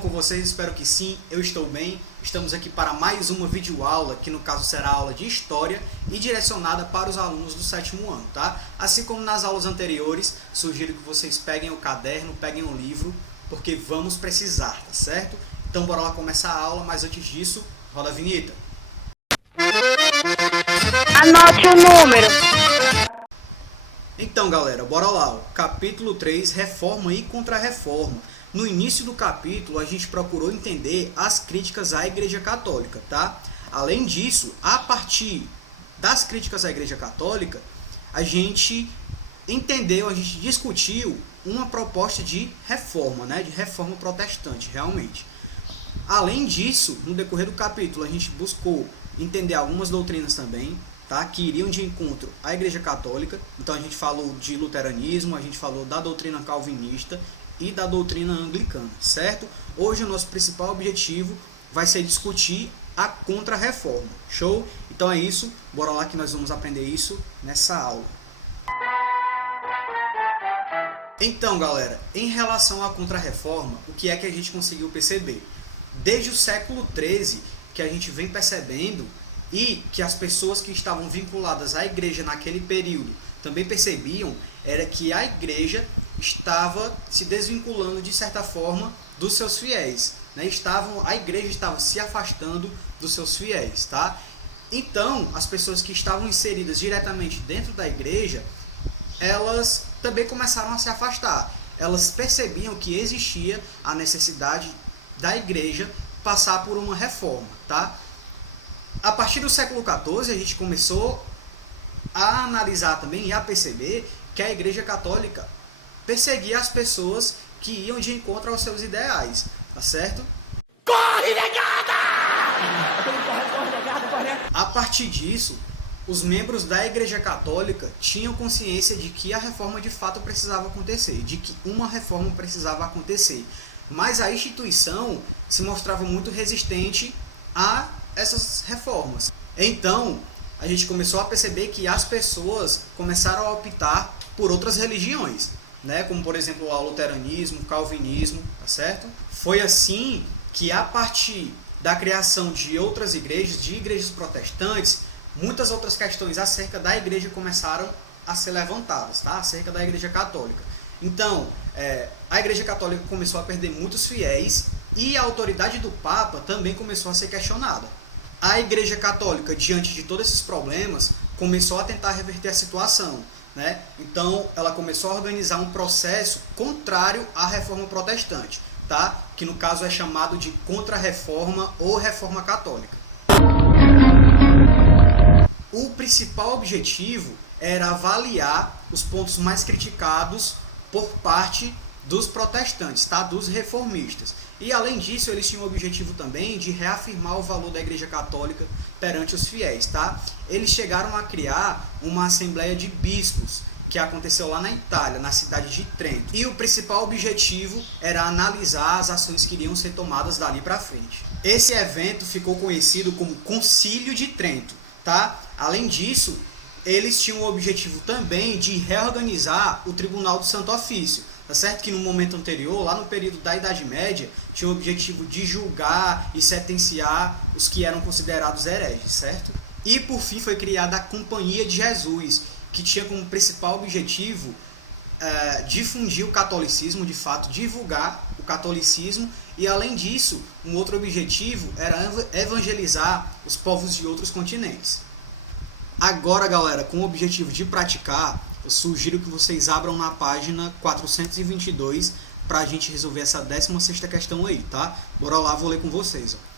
com vocês? Espero que sim, eu estou bem. Estamos aqui para mais uma videoaula, que no caso será aula de História e direcionada para os alunos do 7º ano, tá? Assim como nas aulas anteriores, sugiro que vocês peguem o caderno, peguem o livro, porque vamos precisar, tá certo? Então bora lá começar a aula, mas antes disso, roda a vinheta. Anote o número. Então galera, bora lá, o capítulo 3, Reforma e Contra-Reforma. No início do capítulo, a gente procurou entender as críticas à Igreja Católica, tá? Além disso, a partir das críticas à Igreja Católica, a gente entendeu, a gente discutiu uma proposta de reforma, né? De reforma protestante, realmente. Além disso, no decorrer do capítulo, a gente buscou entender algumas doutrinas também, tá? Que iriam de encontro à Igreja Católica. Então a gente falou de luteranismo, a gente falou da doutrina calvinista e da doutrina anglicana, certo? Hoje o nosso principal objetivo vai ser discutir a contra-reforma, show? Então é isso, bora lá que nós vamos aprender isso nessa aula. Então galera, em relação à contra-reforma, o que é que a gente conseguiu perceber? Desde o século XIII que a gente vem percebendo e que as pessoas que estavam vinculadas à igreja naquele período também percebiam, era que a igreja estava se desvinculando de certa forma dos seus fiéis, né? A igreja estava se afastando dos seus fiéis, tá? Então, as pessoas que estavam inseridas diretamente dentro da igreja, elas também começaram a se afastar. Elas percebiam que existia a necessidade da igreja passar por uma reforma, tá? A partir do século XIV, a gente começou a analisar também e a perceber que a Igreja Católica perseguia as pessoas que iam de encontro aos seus ideais, tá certo? Corre, negada! A partir disso, os membros da Igreja Católica tinham consciência de que a reforma de fato precisava acontecer, de que uma reforma precisava acontecer, mas a instituição se mostrava muito resistente a essas reformas. Então, a gente começou a perceber que as pessoas começaram a optar por outras religiões, né? Como por exemplo o luteranismo, o calvinismo, tá certo? Foi assim que a partir da criação de outras igrejas, de igrejas protestantes, muitas outras questões acerca da igreja começaram a ser levantadas, tá? Acerca da Igreja Católica. Então, a Igreja Católica começou a perder muitos fiéis e a autoridade do Papa também começou a ser questionada. A Igreja Católica, diante de todos esses problemas, começou a tentar reverter a situação, né? Então, ela começou a organizar um processo contrário à reforma protestante, tá? Que no caso é chamado de contra-reforma ou reforma católica. O principal objetivo era avaliar os pontos mais criticados por parte dos protestantes, tá? Dos reformistas. E além disso, eles tinham o objetivo também de reafirmar o valor da Igreja Católica perante os fiéis, tá? Eles chegaram a criar uma assembleia de bispos, que aconteceu lá na Itália, na cidade de Trento. E o principal objetivo era analisar as ações que iriam ser tomadas dali para frente. Esse evento ficou conhecido como Concílio de Trento, tá? Além disso, eles tinham o objetivo também de reorganizar o Tribunal do Santo Ofício, tá certo? Que no momento anterior, lá no período da Idade Média, tinha o objetivo de julgar e sentenciar os que eram considerados hereges, certo? E por fim foi criada a Companhia de Jesus, que tinha como principal objetivo difundir o catolicismo, de fato, divulgar o catolicismo, e além disso, um outro objetivo era evangelizar os povos de outros continentes. Agora, galera, com o objetivo de praticar, eu sugiro que vocês abram na página 422 para a gente resolver essa 16ª questão aí, tá? Bora lá, vou ler com vocês. Ó.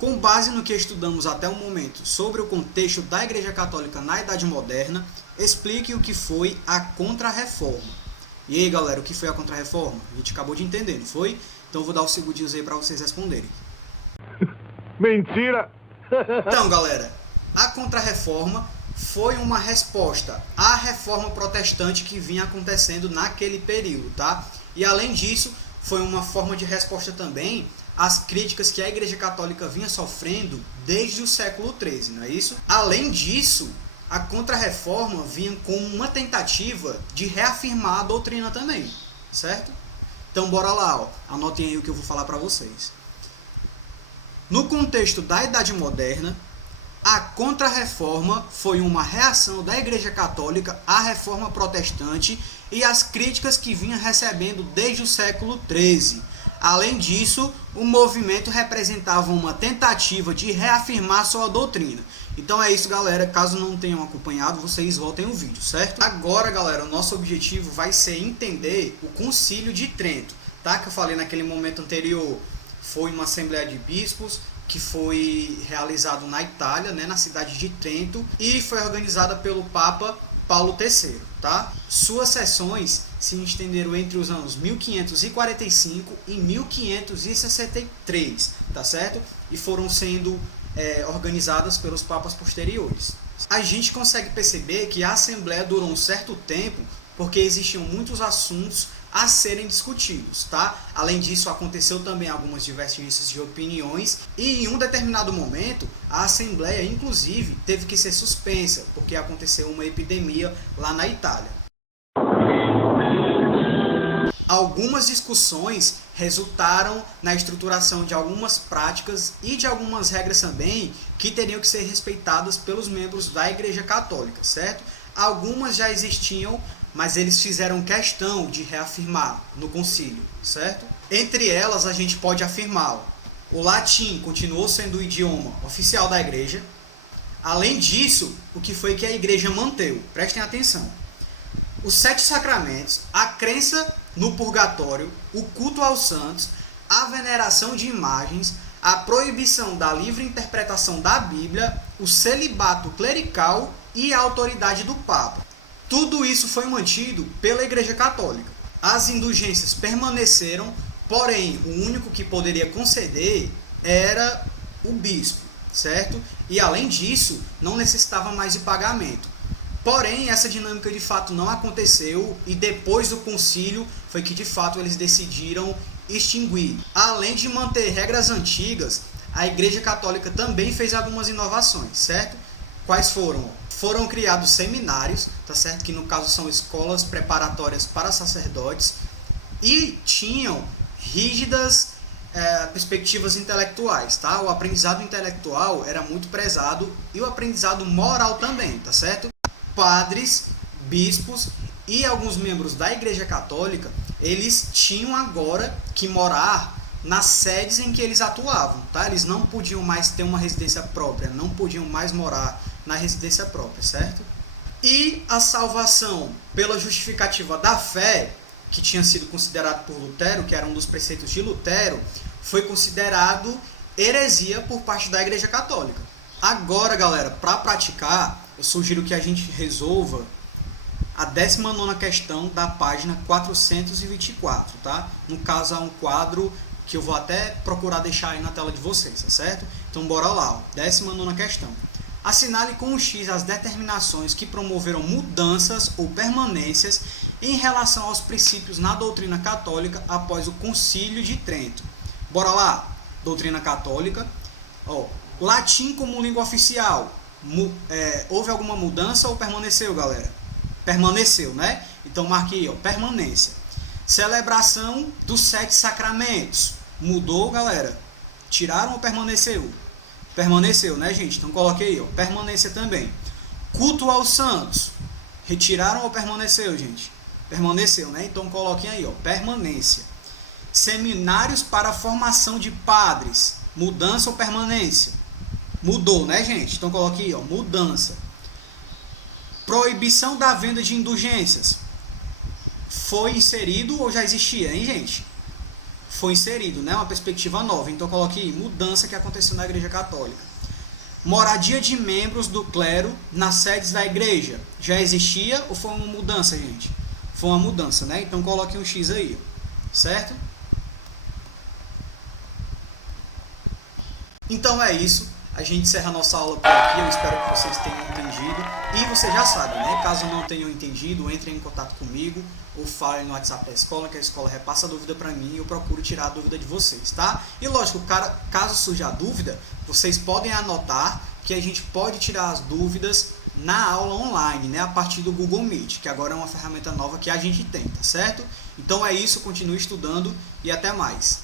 Com base no que estudamos até o momento sobre o contexto da Igreja Católica na Idade Moderna, explique o que foi a Contra-Reforma. E aí, galera, o que foi a Contra-Reforma? A gente acabou de entender, não foi? Então eu vou dar uns segundinhos aí para vocês responderem. Mentira! Então, galera, a Contra-Reforma foi uma resposta à reforma protestante que vinha acontecendo naquele período, tá? E além disso, foi uma forma de resposta também às críticas que a Igreja Católica vinha sofrendo desde o século XIII, não é isso? Além disso, a Contra-Reforma vinha como uma tentativa de reafirmar a doutrina também, certo? Então bora lá, ó. Anotem aí o que eu vou falar para vocês. No contexto da Idade Moderna, a Contra-Reforma foi uma reação da Igreja Católica à Reforma Protestante e às críticas que vinha recebendo desde o século XIII. Além disso, o movimento representava uma tentativa de reafirmar sua doutrina. Então é isso, galera. Caso não tenham acompanhado, vocês voltem o vídeo, certo? Agora, galera, o nosso objetivo vai ser entender o Concílio de Trento, tá? Que eu falei naquele momento anterior. Foi uma Assembleia de Bispos que foi realizado na Itália, né, na cidade de Trento, e foi organizada pelo Papa Paulo III, tá? Suas sessões se estenderam entre os anos 1545 e 1563, tá certo? E foram sendo organizadas pelos papas posteriores. A gente consegue perceber que a Assembleia durou um certo tempo porque existiam muitos assuntos a serem discutidos, tá? Além disso, aconteceu também algumas divergências de opiniões e em um determinado momento a Assembleia, inclusive, teve que ser suspensa porque aconteceu uma epidemia lá na Itália. Algumas discussões resultaram na estruturação de algumas práticas e de algumas regras também que teriam que ser respeitadas pelos membros da Igreja Católica, certo? Algumas já existiam, mas eles fizeram questão de reafirmar no concílio, certo? Entre elas, a gente pode afirmar: o latim continuou sendo o idioma oficial da igreja. Além disso, o que foi que a igreja manteve? Prestem atenção. Os 7 sacramentos, a crença no purgatório, o culto aos santos, a veneração de imagens, a proibição da livre interpretação da Bíblia, o celibato clerical e a autoridade do Papa. Tudo isso foi mantido pela Igreja Católica. As indulgências permaneceram, porém, o único que poderia conceder era o bispo, certo? E além disso, não necessitava mais de pagamento. Porém, essa dinâmica de fato não aconteceu e depois do concílio foi que de fato eles decidiram extinguir. Além de manter regras antigas, a Igreja Católica também fez algumas inovações, certo? Quais foram? Foram criados seminários, tá certo? Que no caso são escolas preparatórias para sacerdotes e tinham rígidas perspectivas intelectuais, tá? O aprendizado intelectual era muito prezado e o aprendizado moral também, tá certo? Padres, bispos e alguns membros da Igreja Católica, eles tinham agora que morar nas sedes em que eles atuavam, tá? Eles não podiam mais ter uma residência própria, não podiam mais morar na residência própria, certo? E a salvação pela justificativa da fé, que tinha sido considerado por Lutero, que era um dos preceitos de Lutero, foi considerado heresia por parte da Igreja Católica. Agora, galera, para praticar, eu sugiro que a gente resolva a 19ª questão da página 424, tá? No caso, é um quadro que eu vou até procurar deixar aí na tela de vocês, tá certo? Então, bora lá, ó. 19ª questão. Assinale com um X as determinações que promoveram mudanças ou permanências em relação aos princípios na doutrina católica após o Concílio de Trento. Bora lá, doutrina católica. Ó, latim como língua oficial. Houve alguma mudança ou permaneceu, galera? Permaneceu, né? Então marque aí, ó, permanência. Celebração dos 7 sacramentos. Mudou, galera? Tiraram ou permaneceu? Permaneceu, né, gente? Então coloquei aí, ó, permanência também. Culto aos santos. Retiraram ou permaneceu, gente? Permaneceu, né? Então coloquem aí, ó, permanência. Seminários para a formação de padres. Mudança ou permanência? Mudou, né, gente? Então coloque aí, ó, mudança. Proibição da venda de indulgências. Foi inserido ou já existia, hein, gente? Foi inserido, né? Uma perspectiva nova. Então coloque aí, mudança que aconteceu na Igreja Católica. Moradia de membros do clero nas sedes da igreja. Já existia ou foi uma mudança, gente? Foi uma mudança, né? Então coloque um X aí, certo? Então é isso. A gente encerra a nossa aula por aqui. Eu espero que vocês tenham entendido. E vocês já sabem, né? Caso não tenham entendido, entrem em contato comigo ou falem no WhatsApp da escola, que a escola repassa a dúvida para mim e eu procuro tirar a dúvida de vocês, tá? E lógico, caso surja a dúvida, vocês podem anotar que a gente pode tirar as dúvidas na aula online, né, a partir do Google Meet, que agora é uma ferramenta nova que a gente tem, tá certo? Então é isso, continue estudando e até mais.